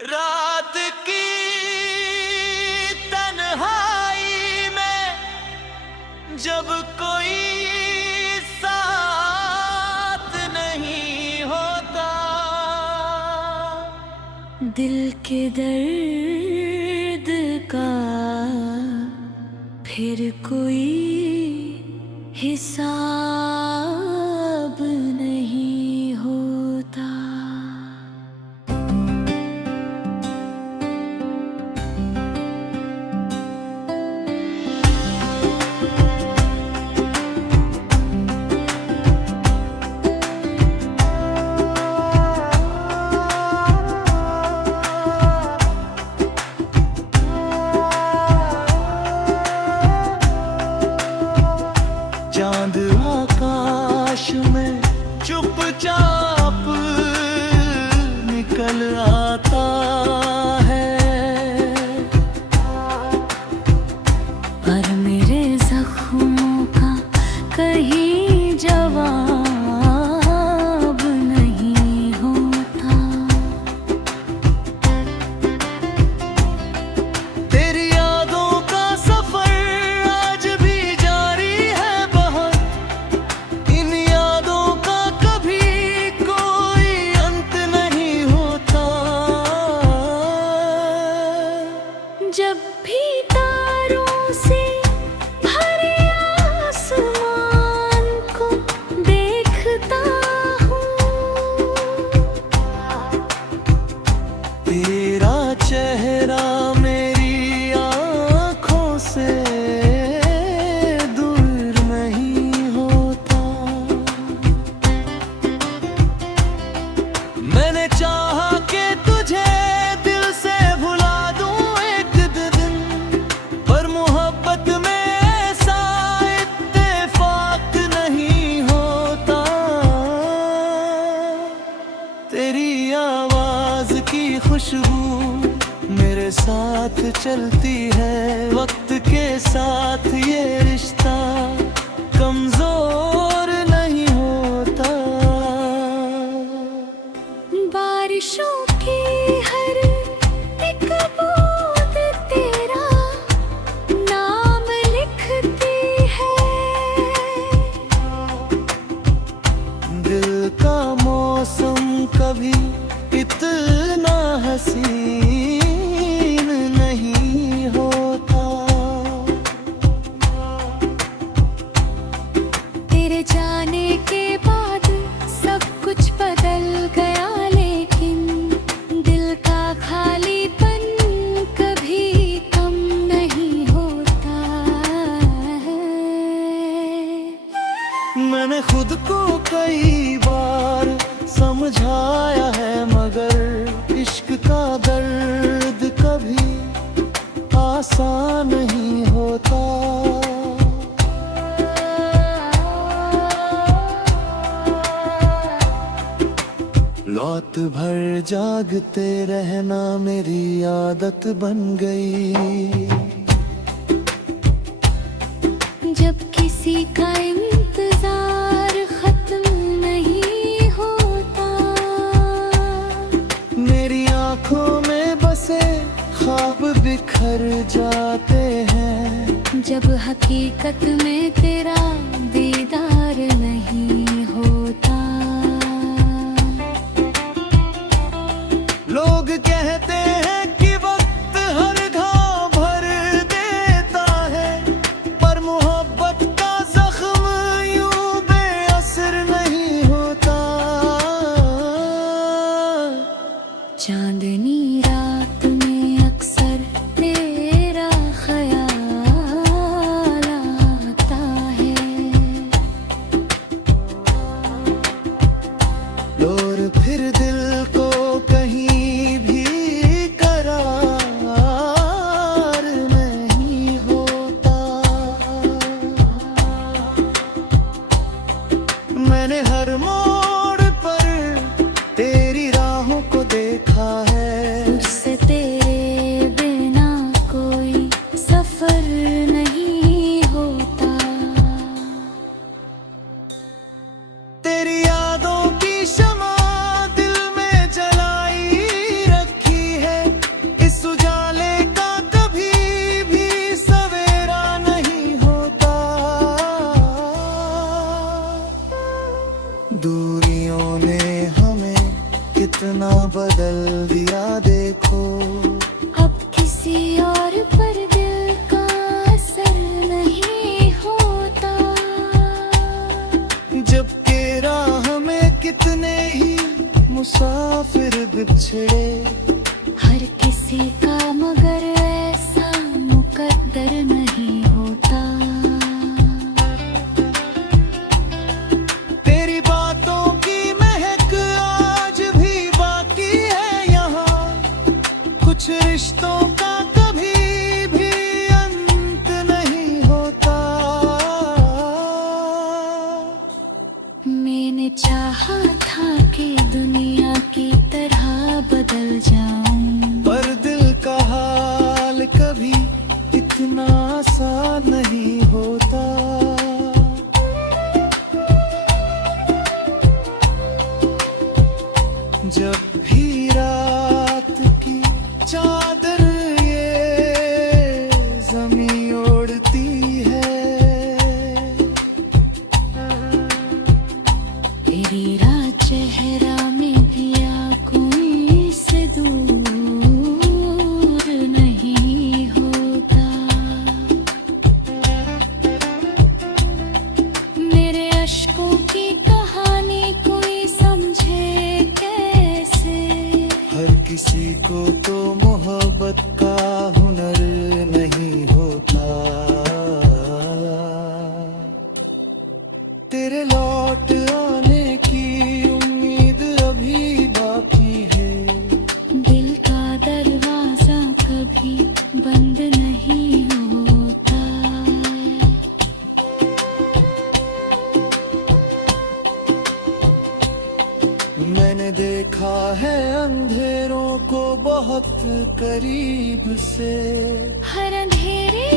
रात की तन्हाई में जब कोई साथ नहीं होता, दिल के दर्द का फिर कोई हिसाब नहीं होता। चांद आकाश में चुपचाप निकल आता है, पर मेरे जख्मों का कहीं जवाब नहीं होता। तेरी यादों का सफर आज भी जारी है बहुत, इन यादों का कभी कोई अंत नहीं होता। जब भी तारों से भरे आसमान को देखता हूँ, तेरा चेहरा मेरी आँखों से दूर नहीं होता। मैंने चाहा कि तुझे दिल से भुला दूं एक दिन, पर मोहब्बत में ऐसा इत्तेफाक नहीं होता। तेरी आवाज की खुशबू मेरे साथ चलती है, वक्त के साथ ये रिश्ता कमजोर नहीं होता। बारिशों की हर एक बूंद तेरा नाम लिखती है। दिल का मौसम कभी इतना हसीन नहीं होता। तेरे जाने के बाद सब कुछ बदल गया, लेकिन दिल का खालीपन कभी कम नहीं होता है। मैंने खुद को कई बार समझाया है, मगर इश्क का दर्द कभी आसान नहीं होता। लौट भर जागते रहना मेरी आदत बन गई। जब किसी का इंतजार खत्म नहीं होता, मेरी आंखों में बसे ख्वाब बिखर जाते हैं। जब हकीकत में तेरा दीदार नहीं होता। लोग कहते हैं कि वक्त हर घाव भर देता है, पर मोहब्बत का जख्म यूं बेअसर नहीं होता। चांदनी रात में अक्सर तेरा ख्याल आता है, और फिर दिल को कहीं भी करार नहीं होता। मैंने हर मोड़ पर तेरी राहों को देखा है, उससे तेरा दिया देखो। अब किसी और पर दिल का असर नहीं होता। जबकि राह में कितने ही मुसाफिर बिछड़े, हर किसी का मगर ऐसा मुकद्दर नहीं होता। तेरी बातों की महक आज भी बाकी है यहाँ, कुछ रिश्तों का कभी भी अंत नहीं होता। मैंने चाहा था कि दुनिया की तरह बदल जाऊं, पर दिल का हाल कभी इतना आसान नहीं होता। जब भी रात की चादर ये ज़मीं ओढ़ती है, तेरी रात चेहरा में भी आँखों से दूर नहीं होता। मेरे अश्कों की कहानी कोई समझे कैसे, हर किसी को तो मोहब्बत का हुनर नहीं होता। तेरे लौट आने की उम्मीद अभी बाकी है, दिल का दरवाजा कभी बंद नहीं होता। मैंने देखा है अंधेरों को बहुत करीब से, हर अंधेरे